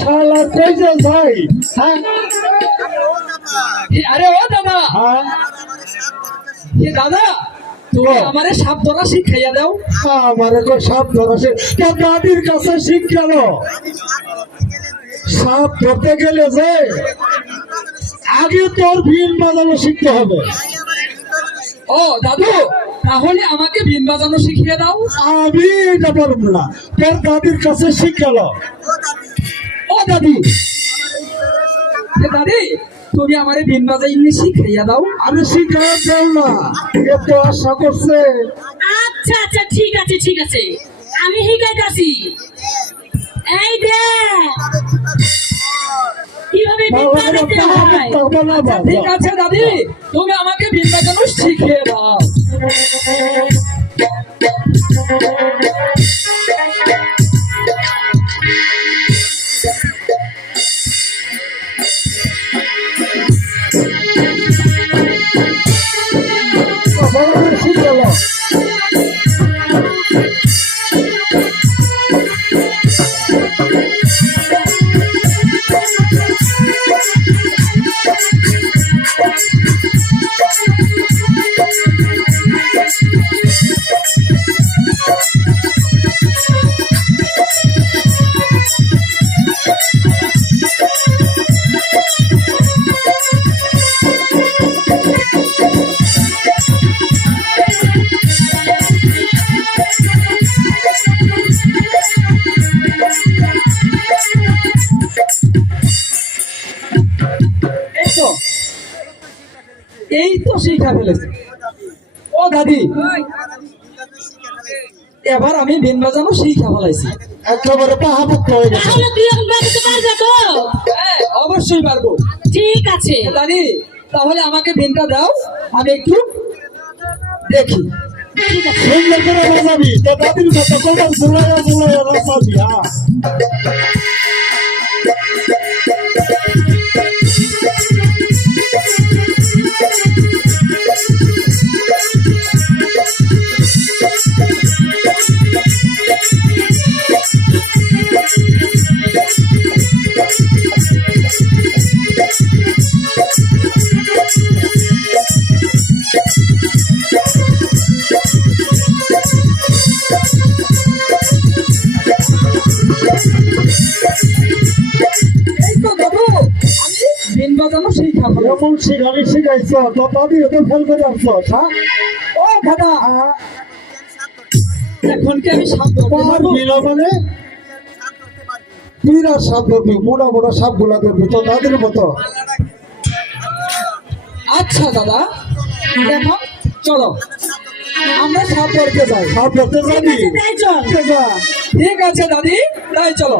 শালা কই যে যাই হ্যাঁ আরে ও দাদা। হ্যাঁ। এ দাদা আমারে সাপ ধরা শিখাইয়া দাও। আমার সাপ দাদির কাছে শিখ গেল সাপ ধরতে গেলে যে আগে তোর ভিন বাজানো শিখতে হবে। ও দাদু তাহলে আমাকে বিন বাজানো শিখিয়ে দাও। আমি এটা পারব না। তোর দাদির কাছে শিখ গেল ও দাদি। দাদি তুমি আমারে বিন বাজাইনি শিখাইয়া দাও। আমি শিখাই দেও না। এত আশা করছে। আচ্ছা আচ্ছা ঠিক আছে ঠিক আছে। আমি শিখাইতাছি। এই দে কীভাবে হয়? আচ্ছা, ঠিক আছে দাদি। তুমি আমাকে বিন বাজানো শিখিয়ে দাও। এই তো শিখা ফেলেছে। ও দাদি এবার আমি বিন বাজানো শিখা ফেলাইছি। একেবারে পাহাপক্ষ হয়ে গেছে। তাহলে তুই এখন বাজাতে পারবে তো? হ্যাঁ অবশ্যই পারব। ঠিক আছে। দাদি তাহলে আমাকে বিনটা দাও আমি একটু দেখি। ঠিক আছে। সুন্দর করে বাজাবি দাদির কোমর ঝুলাইয়া ঝুলাইয়া বাজাবি হ্যাঁ। এমন শিখানি শিখাইছ হ্যাঁ? ও দাদা এখন কি আমি সাপ ধরতে পার পারব? বিনা মানে বিরাট সাপ ধরবি মোটা মোটা সাপগুলা ধরবি তোর দাদির মতো। আচ্ছা দাদা এখন চলো আমরা সাপ ধরতে যাই। সাপ ধরতে যাবি? ঠিক আছে দাদি তাই চলো।